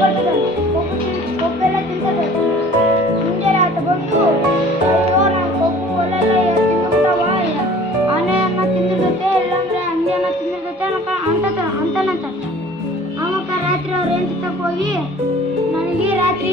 ಬರ್ತದಲ್ಲ ಕೊಬ್ಬೆಲ್ಲ ತಿಂತದೆ. ಮುಂಜಾನೆ ಆತ ಬಂದು ಅಯ್ಯೋ ನಾನು ಕೊಬ್ಬು ಒಲೆಲ್ಲ ತಿಂದ್ಬಿಟ್ಟವ, ಆನೆ ಅನ್ನ ತಿಂದಿರ್ತೈತೆ ಇಲ್ಲಾಂದ್ರೆ ಹಂಗೆ ಅನ್ನ ತಿಂದಿರ್ತೈತೆ ಅಂತನಂತ. ಆವಾಗ ರಾತ್ರಿ ಅವ್ರು ಏನು ಹೋಗಿ ನನಗೆ ರಾತ್ರಿ